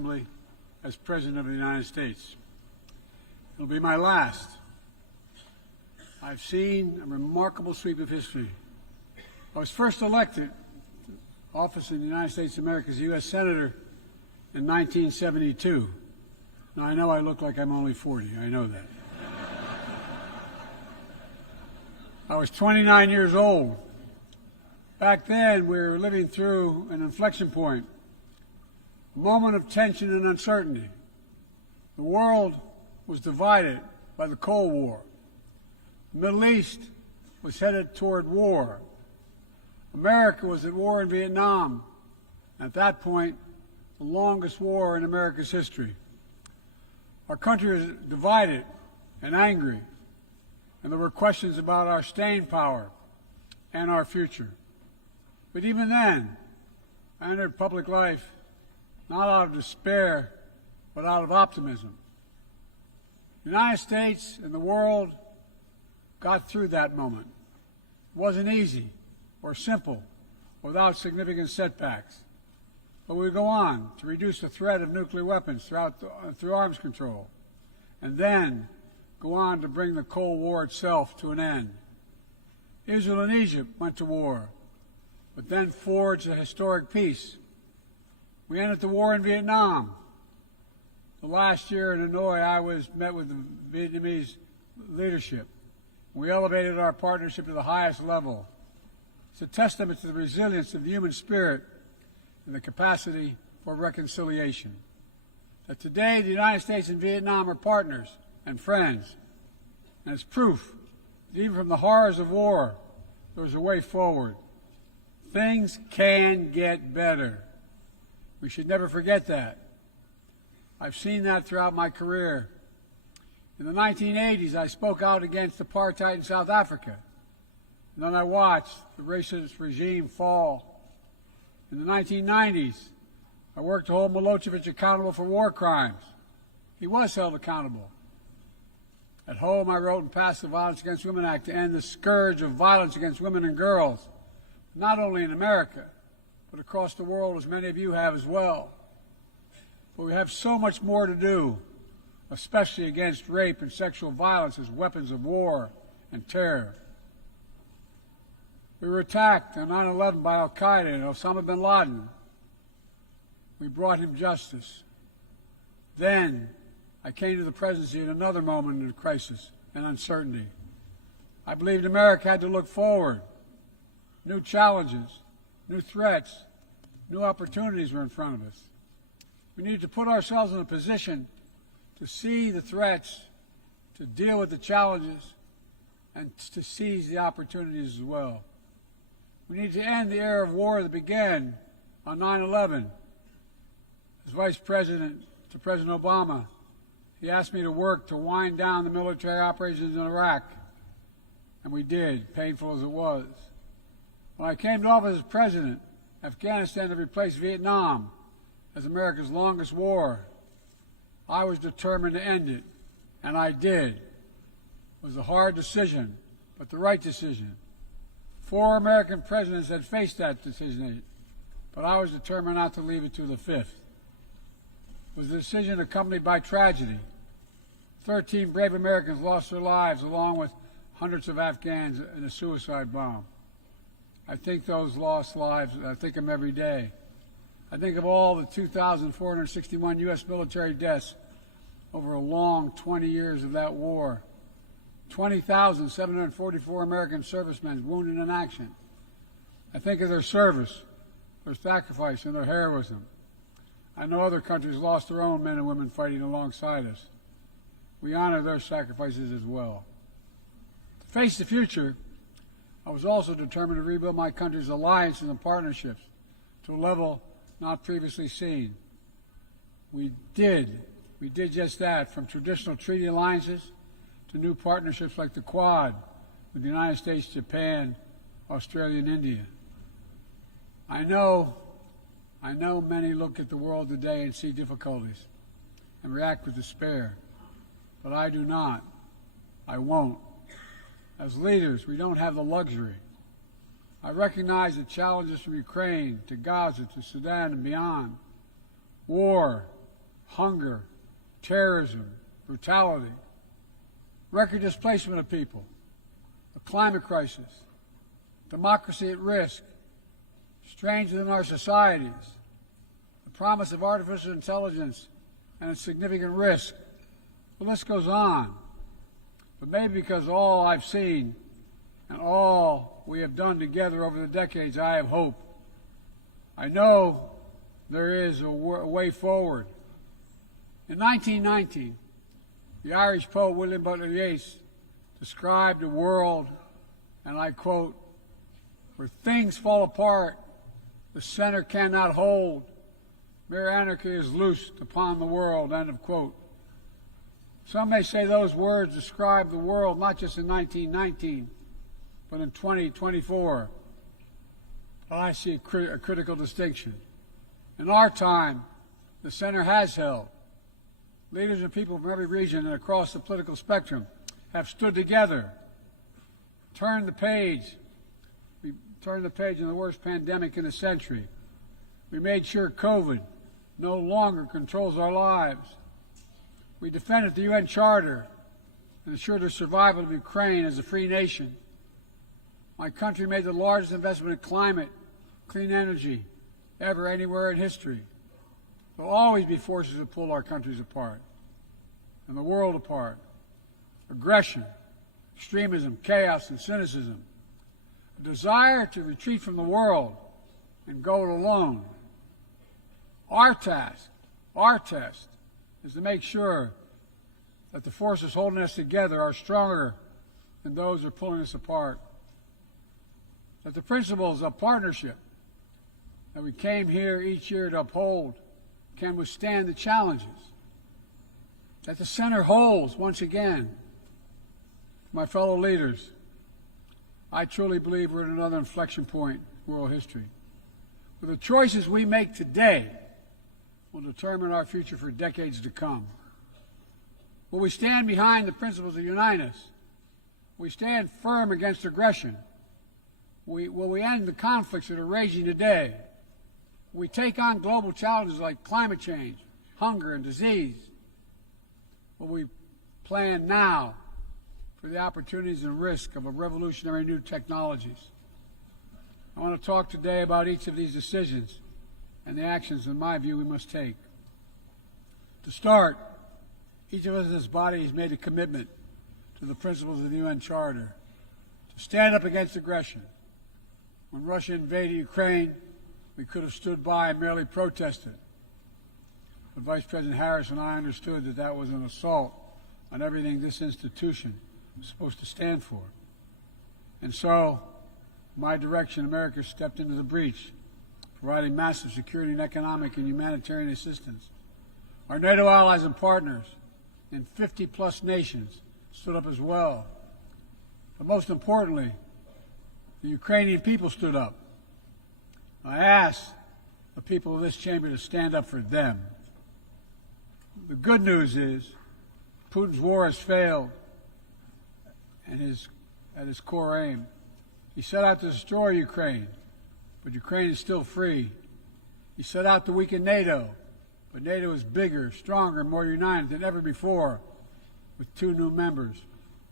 Assembly as President of the United States. It'll be my last. I've seen a remarkable sweep of history. I was first elected to office in the United States of America as a U.S. Senator in 1972. Now, I know I look like I'm only 40. I know that. I was 29 years old. Back then, we were living through an inflection point, a moment of tension and uncertainty. The world was divided by the Cold War. The Middle East was headed toward war. America was at war in Vietnam. At that point, the longest war in America's history. Our country was divided and angry, and there were questions about our staying power and our future. But even then, I entered public life not out of despair, but out of optimism. The United States and the world got through that moment. It wasn't easy or simple without significant setbacks. But we go on to reduce the threat of nuclear weapons through arms control, and then go on to bring the Cold War itself to an end. Israel and Egypt went to war, but then forged a historic peace. We ended the war in Vietnam. The last year in Hanoi, I met with the Vietnamese leadership. We elevated our partnership to the highest level. It's a testament to the resilience of the human spirit and the capacity for reconciliation. That today the United States and Vietnam are partners and friends. And it's proof that even from the horrors of war, there's a way forward. Things can get better. We should never forget that. I've seen that throughout my career. In the 1980s, I spoke out against apartheid in South Africa. And then I watched the racist regime fall. In the 1990s, I worked to hold Milosevic accountable for war crimes. He was held accountable. At home, I wrote and passed the Violence Against Women Act to end the scourge of violence against women and girls, not only in America, but across the world, as many of you have as well. But we have so much more to do, especially against rape and sexual violence as weapons of war and terror. We were attacked on 9/11 by al-Qaeda and Osama bin Laden. We brought him justice. Then I came to the presidency at another moment of crisis and uncertainty. I believed America had to look forward. New challenges, new threats, new opportunities were in front of us. We needed to put ourselves in a position to see the threats, to deal with the challenges, and to seize the opportunities as well. We need to end the era of war that began on 9/11. As Vice President to President Obama, he asked me to work to wind down the military operations in Iraq, and we did, painful as it was. When I came to office as president, Afghanistan had replaced Vietnam as America's longest war. I was determined to end it, and I did. It was a hard decision, but the right decision. 4 American presidents had faced that decision, but I was determined not to leave it to the 5th. It was a decision accompanied by tragedy. 13 brave Americans lost their lives, along with hundreds of Afghans in a suicide bomb. I think those lost lives, I think of them every day. I think of all the 2,461 U.S. military deaths over a long 20 years of that war. 20,744 American servicemen wounded in action. I think of their service, their sacrifice, and their heroism. I know other countries lost their own men and women fighting alongside us. We honor their sacrifices as well. To face the future, I was also determined to rebuild my country's alliances and partnerships to a level not previously seen. We did just that, from traditional treaty alliances to new partnerships like the Quad with the United States, Japan, Australia, and India. I know many look at the world today and see difficulties and react with despair, but I do not. I won't. As leaders, we don't have the luxury. I recognize the challenges from Ukraine to Gaza to Sudan and beyond. War, hunger, terrorism, brutality, record displacement of people, the climate crisis, democracy at risk, strains within our societies, the promise of artificial intelligence and its significant risk. The list goes on. But maybe because all I've seen and all we have done together over the decades, I have hope. I know there is a way forward. In 1919, the Irish poet William Butler Yeats described a world, and I quote, "where things fall apart, the center cannot hold, mere anarchy is loosed upon the world," end of quote. Some may say those words describe the world not just in 1919, but in 2024. But I see a critical distinction. In our time, the center has held. Leaders and people from every region and across the political spectrum have stood together, turned the page. We turned the page in the worst pandemic in a century. We made sure COVID no longer controls our lives. We defended the UN Charter and ensured the survival of Ukraine as a free nation. My country made the largest investment in climate, clean energy, ever anywhere in history. There will always be forces that pull our countries apart and the world apart. Aggression, extremism, chaos, and cynicism. A desire to retreat from the world and go it alone. Our task, our test, is to make sure that the forces holding us together are stronger than those that are pulling us apart. That the principles of partnership that we came here each year to uphold can withstand the challenges. That the center holds once again. My fellow leaders, I truly believe we're at another inflection point in world history. With the choices we make today will determine our future for decades to come. Will we stand behind the principles that unite us? Will we stand firm against aggression? Will we end the conflicts that are raging today? Will we take on global challenges like climate change, hunger, and disease? Will we plan now for the opportunities and risk of a revolutionary new technologies? I want to talk today about each of these decisions and the actions, in my view, we must take. To start, each of us in this body has made a commitment to the principles of the UN Charter to stand up against aggression. When Russia invaded Ukraine, we could have stood by and merely protested. But Vice President Harris and I understood that that was an assault on everything this institution is supposed to stand for. And so, my direction, America stepped into the breach, providing massive security and economic and humanitarian assistance. Our NATO allies and partners in 50-plus nations stood up as well. But most importantly, the Ukrainian people stood up. I asked the people of this chamber to stand up for them. The good news is Putin's war has failed and at his core aim. He set out to destroy Ukraine, but Ukraine is still free. He set out to weaken NATO, but NATO is bigger, stronger, more united than ever before, with 2 new members,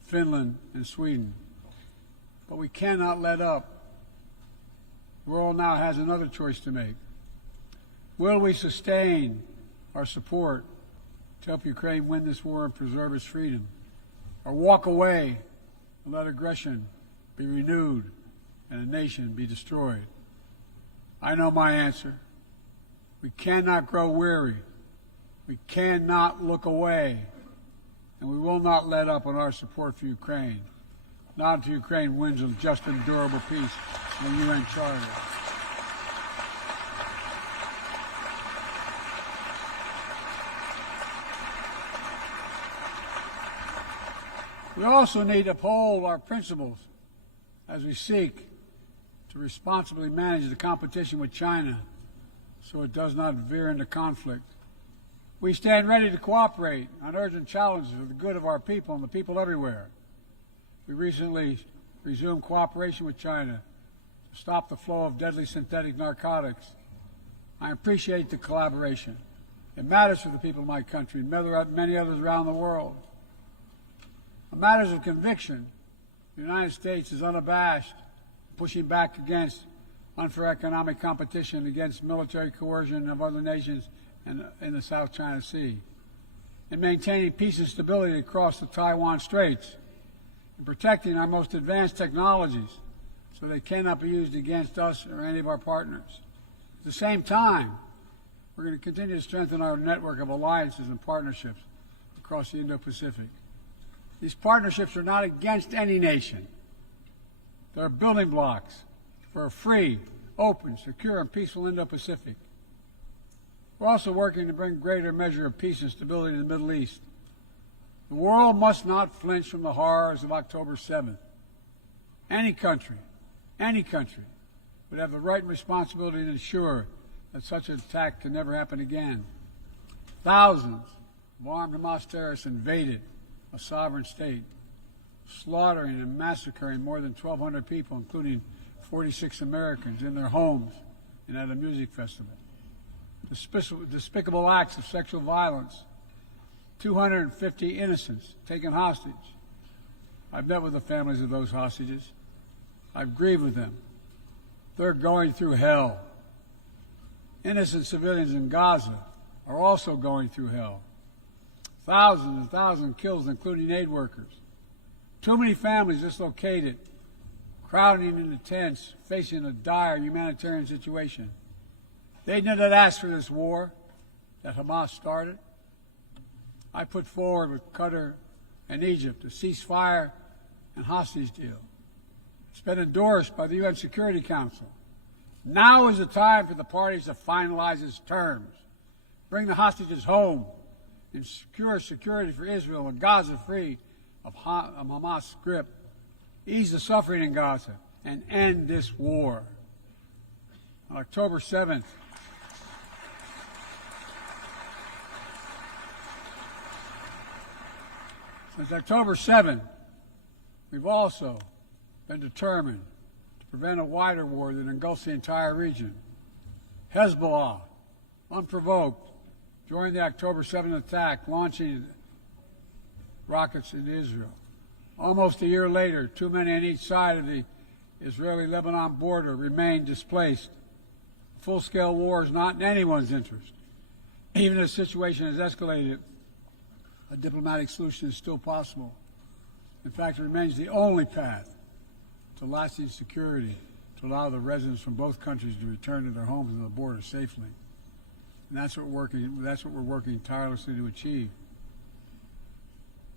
Finland and Sweden. But we cannot let up. The world now has another choice to make. Will we sustain our support to help Ukraine win this war and preserve its freedom, or walk away and let aggression be renewed and a nation be destroyed? I know my answer. We cannot grow weary. We cannot look away. And we will not let up on our support for Ukraine. Not until Ukraine wins a just and durable peace in the UN Charter. We also need to uphold our principles as we seek to responsibly manage the competition with China so it does not veer into conflict. We stand ready to cooperate on urgent challenges for the good of our people and the people everywhere. We recently resumed cooperation with China to stop the flow of deadly synthetic narcotics. I appreciate the collaboration It matters to the people of my country and many others around the world. On matters of conviction, the United States is unabashed, pushing back against unfair economic competition, against military coercion of other nations in the South China Sea, in maintaining peace and stability across the Taiwan Straits, in protecting our most advanced technologies so they cannot be used against us or any of our partners. At the same time, we're going to continue to strengthen our network of alliances and partnerships across the Indo-Pacific. These partnerships are not against any nation. They're building blocks for a free, open, secure, and peaceful Indo-Pacific. We're also working to bring greater measure of peace and stability in the Middle East. The world must not flinch from the horrors of October 7th. Any country would have the right and responsibility to ensure that such an attack can never happen again. Thousands of armed Hamas terrorists invaded a sovereign state, slaughtering and massacring more than 1,200 people, including 46 Americans, in their homes and at a music festival. Despicable acts of sexual violence, 250 innocents taken hostage. I've met with the families of those hostages. I've grieved with them. They're going through hell. Innocent civilians in Gaza are also going through hell. Thousands and thousands killed, including aid workers. Too many families dislocated, crowding into tents, facing a dire humanitarian situation. They did not ask for this war that Hamas started. I put forward with Qatar and Egypt a ceasefire and hostage deal. It's been endorsed by the UN Security Council. Now is the time for the parties to finalize its terms, bring the hostages home, and secure security for Israel and Gaza free of Hamas' grip, ease the suffering in Gaza, and end this war. On October 7th, since October 7th, we've also been determined to prevent a wider war that engulfs the entire region. Hezbollah, unprovoked, joined the October 7th attack, launching rockets into Israel. Almost a year later, too many on each side of the Israeli-Lebanon border remain displaced. Full-scale war is not in anyone's interest. Even as the situation has escalated, a diplomatic solution is still possible. In fact, it remains the only path to lasting security to allow the residents from both countries to return to their homes and the border safely. And that's what we're working tirelessly to achieve.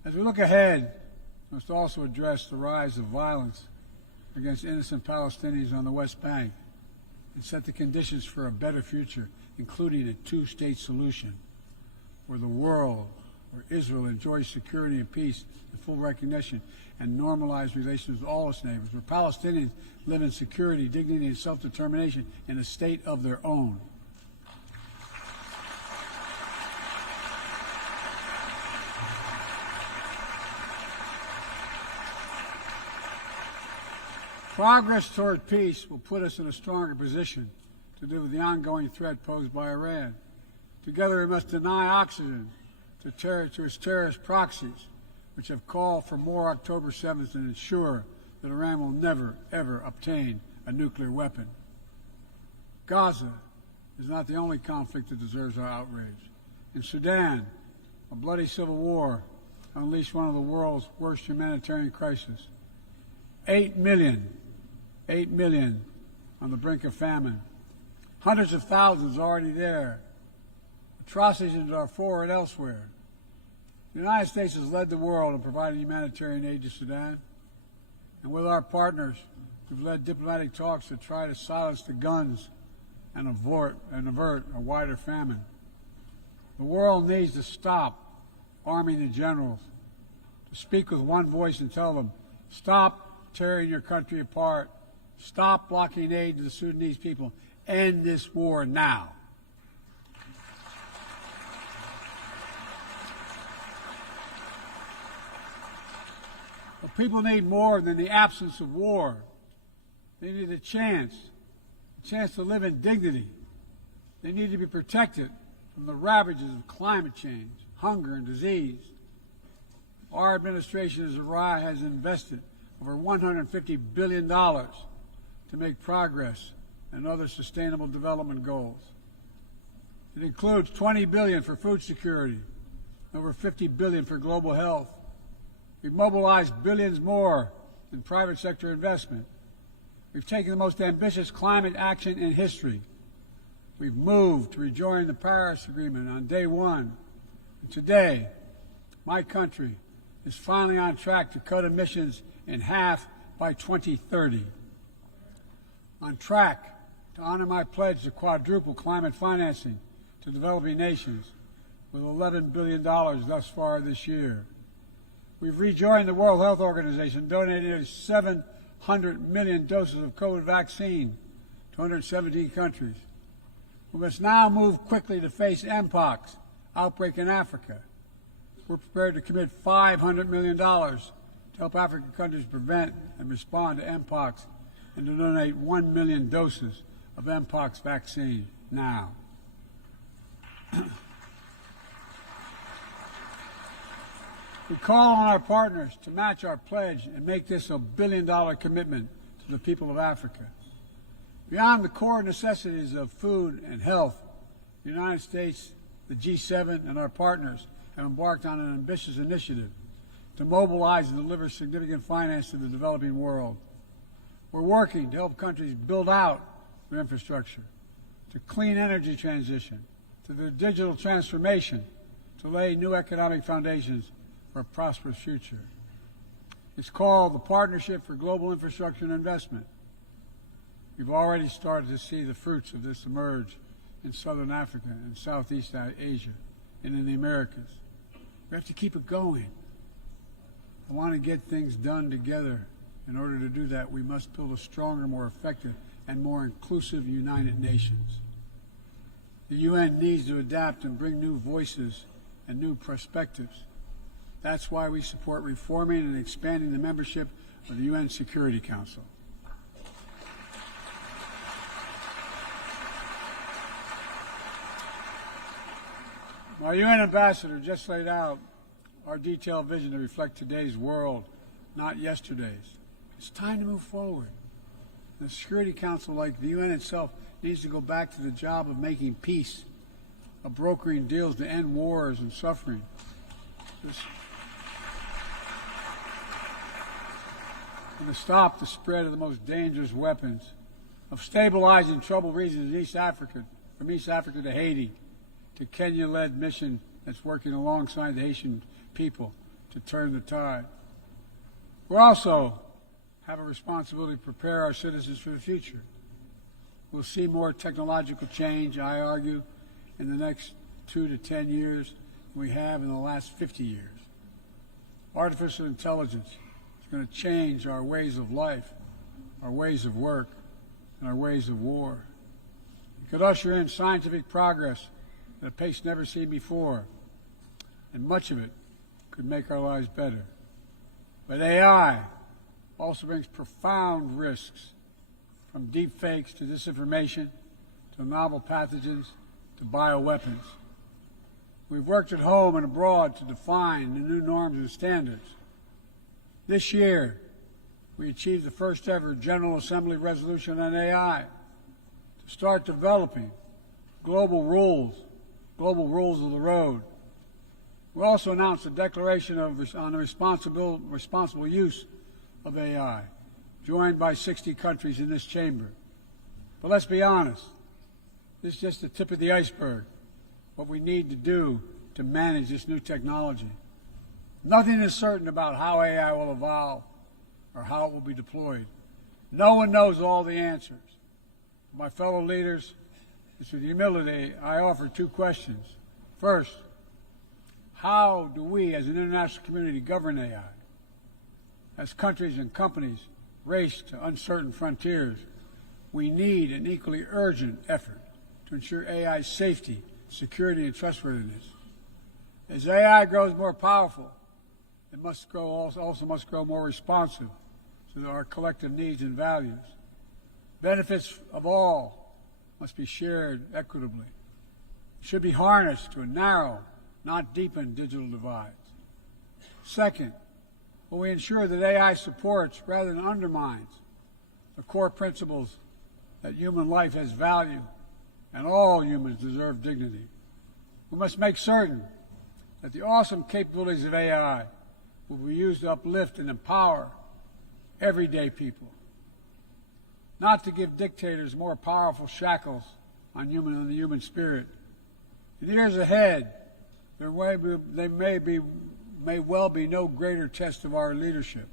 As we look ahead, we must also address the rise of violence against innocent Palestinians on the West Bank and set the conditions for a better future, including a two-state solution where Israel enjoys security and peace and full recognition and normalized relations with all its neighbors, where Palestinians live in security, dignity, and self-determination in a state of their own. Progress toward peace will put us in a stronger position to deal with the ongoing threat posed by Iran. Together we must deny oxygen to its terrorist proxies, which have called for more October 7th and ensure that Iran will never, ever obtain a nuclear weapon. Gaza is not the only conflict that deserves our outrage. In Sudan, a bloody civil war unleashed one of the world's worst humanitarian crises. 8 million on the brink of famine. Hundreds of thousands already there. Atrocities in Darfur and elsewhere. The United States has led the world in providing humanitarian aid to Sudan. And with our partners, we've led diplomatic talks to try to silence the guns and avert a wider famine. The world needs to stop arming the generals, to speak with one voice and tell them, stop tearing your country apart, stop blocking aid to the Sudanese people, end this war now. But people need more than the absence of war. They need a chance to live in dignity. They need to be protected from the ravages of climate change, hunger, and disease. Our administration has invested over $150 billion to make progress in other sustainable development goals. It includes $20 billion for food security, over $50 billion for global health. We've mobilized billions more in private sector investment. We've taken the most ambitious climate action in history. We've moved to rejoin the Paris Agreement on day one. And today, my country is finally on track to cut emissions in half by 2030. On track to honor my pledge to quadruple climate financing to developing nations with $11 billion thus far this year. We've rejoined the World Health Organization, donating nearly 700 million doses of COVID vaccine to 117 countries. We must now move quickly to face Mpox outbreak in Africa. We're prepared to commit $500 million to help African countries prevent and respond to Mpox and to donate 1 million doses of Mpox vaccine now. We call on our partners to match our pledge and make this a billion-dollar commitment to the people of Africa. Beyond the core necessities of food and health, the United States, the G7, and our partners have embarked on an ambitious initiative to mobilize and deliver significant finance to the developing world. We're working to help countries build out their infrastructure, to clean energy transition, to their digital transformation, to lay new economic foundations for a prosperous future. It's called the Partnership for Global Infrastructure and Investment. We've already started to see the fruits of this emerge in Southern Africa and Southeast Asia and in the Americas. We have to keep it going. I want to get things done together. In order to do that, we must build a stronger, more effective, and more inclusive United Nations. The UN needs to adapt and bring new voices and new perspectives. That's why we support reforming and expanding the membership of the UN Security Council. My UN ambassador just laid out our detailed vision to reflect today's world, not yesterday's. It's time to move forward. The Security Council, like the UN itself, needs to go back to the job of making peace, of brokering deals to end wars and suffering. And to stop the spread of the most dangerous weapons, of stabilizing troubled regions in East Africa, from East Africa to Haiti, to Kenya-led mission that's working alongside the Haitian people to turn the tide. We also have a responsibility to prepare our citizens for the future. We'll see more technological change, I argue, in the next 2 to 10 years than we have in the last 50 years. Artificial intelligence is going to change our ways of life, our ways of work, and our ways of war. It could usher in scientific progress at a pace never seen before, and much of it could make our lives better. But AI also brings profound risks, from deep fakes to disinformation, to novel pathogens, to bioweapons. We've worked at home and abroad to define the new norms and standards. This year, we achieved the first ever General Assembly resolution on AI to start developing global rules of the road. We also announced a declaration on the responsible use of AI, joined by 60 countries in this chamber. But let's be honest, this is just the tip of the iceberg, what we need to do to manage this new technology. Nothing is certain about how AI will evolve or how it will be deployed. No one knows all the answers. My fellow leaders, it's with humility I offer 2 questions. First, how do we as an international community govern AI? As countries and companies race to uncertain frontiers, we need an equally urgent effort to ensure AI's safety, security, and trustworthiness. As AI grows more powerful, it also must grow more responsive to our collective needs and values. Benefits of all must be shared equitably. should be harnessed to narrow, not deepen, digital divides. Second, will we ensure that AI supports rather than undermines the core principles that human life has value and all humans deserve dignity? We must make certain that the awesome capabilities of AI will be used to uplift and empower everyday people, not to give dictators more powerful shackles on the human spirit. In the years ahead, there may well be no greater test of our leadership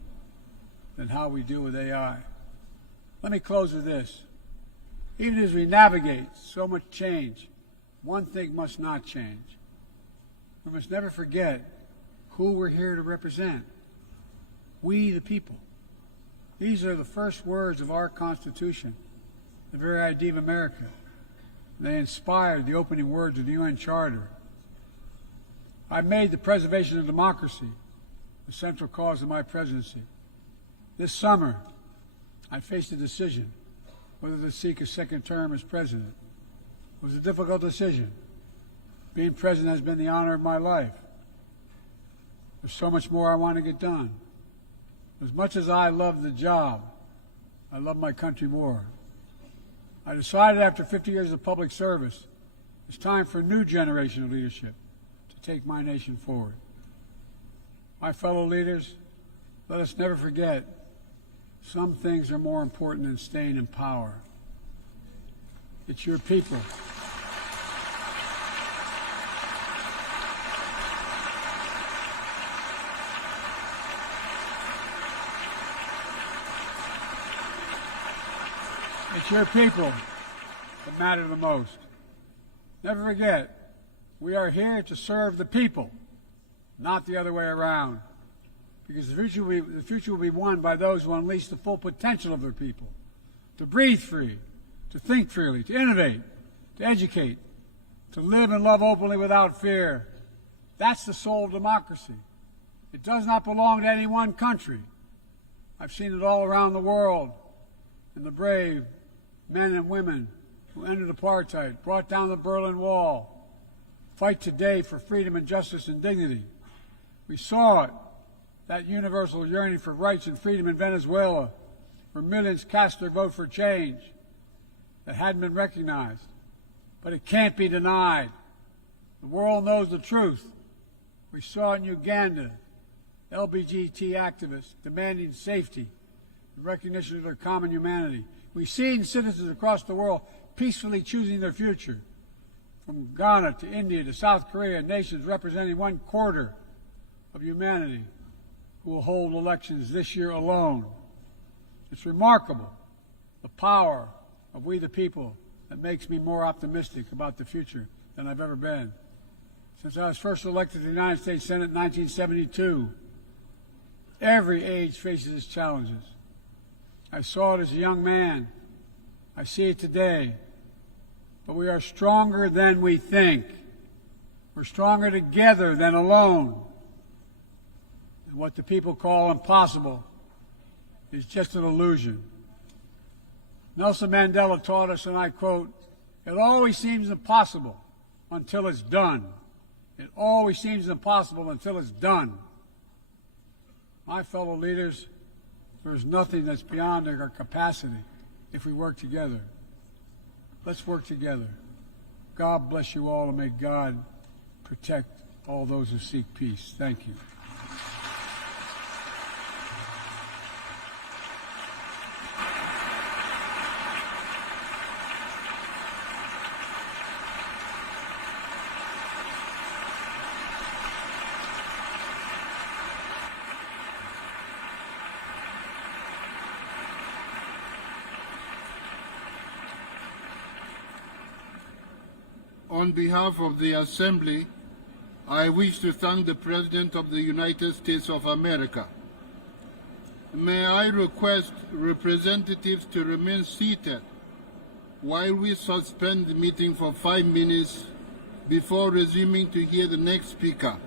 than how we deal with AI. Let me close with this. Even as we navigate so much change, one thing must not change. We must never forget who we're here to represent. We, the people. These are the first words of our Constitution, the very idea of America. They inspired the opening words of the UN Charter. I made the preservation of democracy the central cause of my presidency. This summer, I faced a decision whether to seek a second term as president. It was a difficult decision. Being president has been the honor of my life. There's so much more I want to get done. As much as I love the job, I love my country more. I decided after 50 years of public service, it's time for a new generation of leadership to take my nation forward. My fellow leaders, let us never forget, some things are more important than staying in power. It's your people. It's your people that matter the most. Never forget, we are here to serve the people, not the other way around. Because the future will be won by those who unleash the full potential of their people, to breathe free, to think freely, to innovate, to educate, to live and love openly without fear. That's the soul of democracy. It does not belong to any one country. I've seen it all around the world, in the brave men and women who ended apartheid, brought down the Berlin Wall, fight today for freedom and justice and dignity. We saw it, that universal yearning for rights and freedom in Venezuela, where millions cast their vote for change that hadn't been recognized. But it can't be denied. The world knows the truth. We saw it in Uganda, LGBT activists demanding safety and recognition of their common humanity. We've seen citizens across the world peacefully choosing their future, from Ghana to India to South Korea, nations representing 1/4 of humanity who will hold elections this year alone. It's remarkable, the power of we the people, that makes me more optimistic about the future than I've ever been. Since I was first elected to the United States Senate in 1972, every age faces its challenges. I saw it as a young man. I see it today. But we are stronger than we think. We're stronger together than alone. And what the people call impossible is just an illusion. Nelson Mandela taught us, and I quote, "It always seems impossible until it's done. It always seems impossible until it's done." My fellow leaders, there's nothing that's beyond our capacity if we work together. Let's work together. God bless you all, and may God protect all those who seek peace. Thank you. On behalf of the Assembly, I wish to thank the President of the United States of America. May I request representatives to remain seated while we suspend the meeting for 5 minutes before resuming to hear the next speaker.